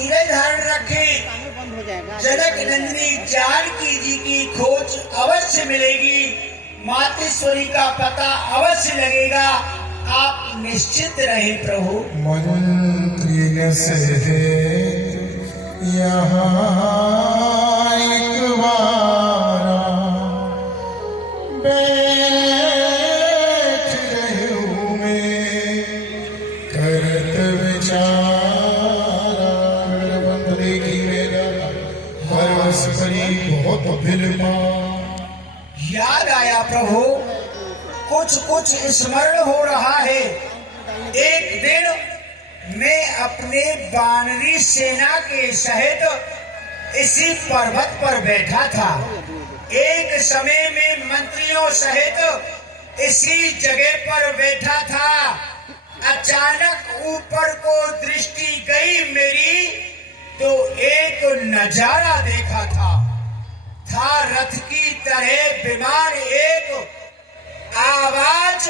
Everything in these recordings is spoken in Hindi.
धीरे धारण रखें। जनक नंदिनी जानकी जी की खोज अवश्य मिलेगी, मातेश्वरी का पता अवश्य लगेगा, आप निश्चित रहे प्रभु। मंत्री से यहाँ एक बार बैठ रहे हूँ मैं, करत विचारा बंदे की मेरा हरवश करी बहुत फिल्मा। याद आया प्रभु, कुछ कुछ स्मरण हो रहा है। एक दिन मैं अपने वानरी सेना के सहित इसी पर्वत पर बैठा था। एक समय में मंत्रियों सहित इसी जगह पर बैठा था। अचानक ऊपर को दृष्टि गई मेरी, तो एक नजारा देखा था रथ की तरह विमान, एक आवाज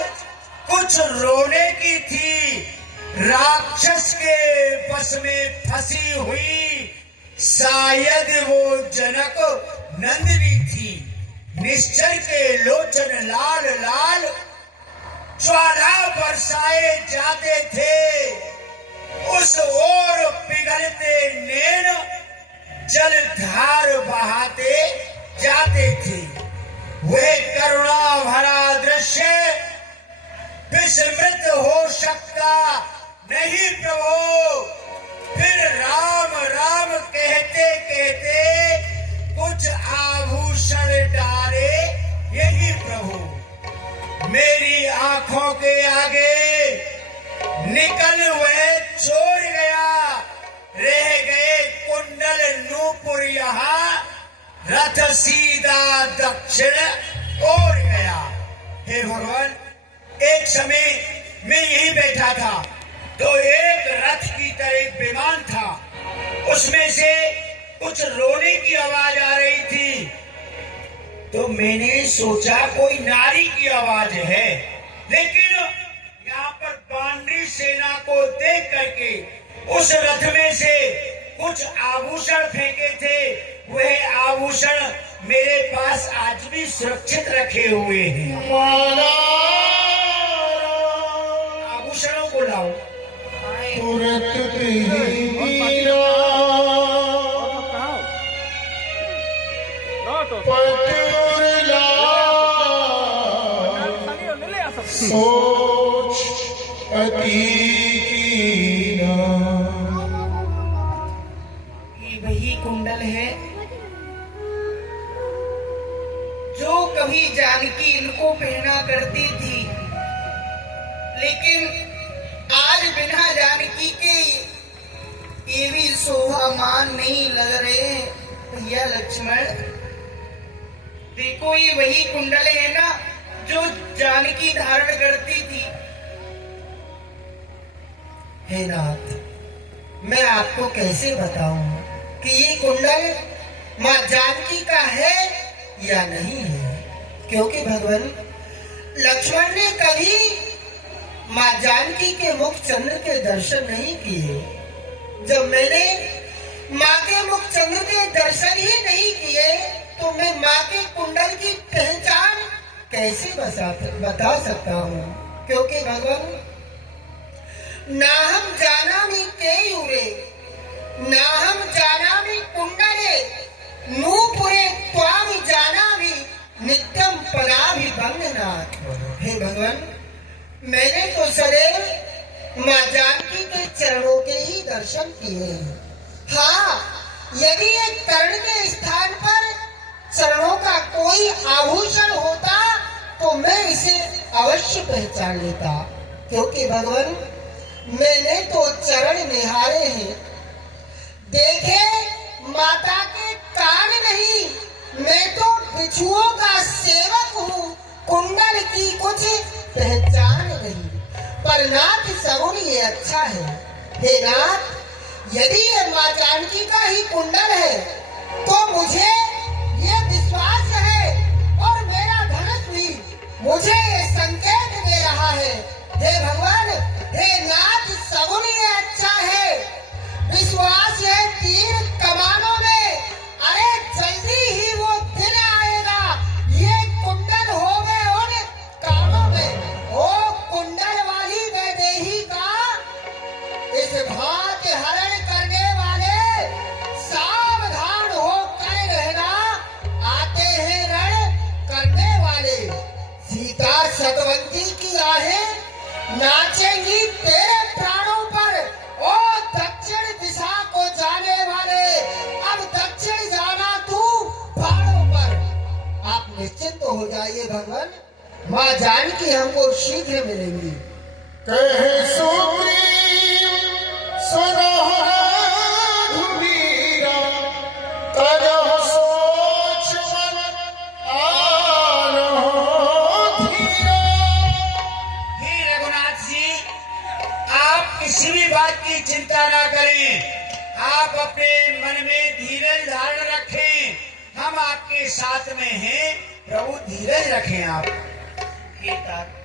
कुछ रोने की थी। राक्षस के बस में फंसी हुई शायद वो जनक नंदिनी थी। निश्चय के लोचन लाल लाल ज्वाला बरसाए जाते थे, उस ओर पिघलते नैन जलधार बहाते जाते थे। वह करुणा भरा दृश्य विस्मृत हो सकता नहीं प्रभु। फिर राम राम कहते कहते कुछ आभूषण डाले यही प्रभु। मेरी आंखों के आगे निकल वह छोड़ गया, रह गए कुंडल नूपुर यहाँ, रथ सीधा दक्षिण ओर गया। हे भगवान, एक समय मैं यहीं बैठा था, तो एक रथ की तरह एक विमान था, उसमें से कुछ रोने की आवाज आ रही थी। तो मैंने सोचा कोई नारी की आवाज है, लेकिन यहाँ पर वानरी सेना को देख करके उस रथ में से कुछ आभूषण फेंके थे। वह आभूषण मेरे पास आज भी सुरक्षित रखे हुए हैं। आभूषणों को लाओ। तुरंत सोच अति ये वही कुंडल है जो कभी जानकी इनको पहना करती थी, लेकिन आज बिना जानकी के ये भी शोभामान नहीं लग रहे भैया लक्ष्मण। देखो ये वही कुंडल है ना जो जानकी धारण करती थी। हे नाथ, मैं आपको कैसे बताऊं कि ये कुंडल माँ जानकी का है या नहीं है, क्योंकि भगवान लक्ष्मण ने कभी माँ जानकी के मुख चंद्र के दर्शन नहीं किए। जब मैंने माँ के मुख चंद्र के दर्शन ही नहीं किए, तो मैं माँ के कुंडल की पहचान कैसे बता सकता हूँ, क्योंकि भगवान ना हम जानामि केयूरे, ना हम जानामि कुंडले, नूपुरे त्वाम जानामि नित्यम पदाभिबंधनात्। हे भगवान, मैंने तो सदैव माँ जानकी के चरणों के ही दर्शन किए हैं। हाँ, यदि एक कर्ण के स्थान पर चरणों का कोई आभूषण होता तो मैं इसे अवश्य पहचान लेता, क्योंकि भगवान मैंने तो चरण निहारे हैं, देखे माता के कान नहीं। मैं तो बिच्छुओं का सेवक हूँ, कुंडल की कुछ पहचान नहीं। पर नाथ सगुन ये अच्छा है। हे नाथ, यदि ये माँ जानकी का ही कुंडल है तो मुझे ये विश्वास है और मेरा धनुष भी मुझे ये संकेत दे रहा है। हे भगवान, हे नाथ सगुन ये अच्छा है, विश्वास है आइए भगवान, माँ जानकी हमको शीघ्र मिलेंगी। कहे सुग्रीव सुनहु रघुवीरा, तरहु सोच मन आनहु धीरा। हे रघुनाथ जी, आप किसी भी बात की चिंता ना करें, आप अपने मन में धीरज धारण रखें, हम आपके साथ में हैं। प्रभु धीरज रखें आप। हे तात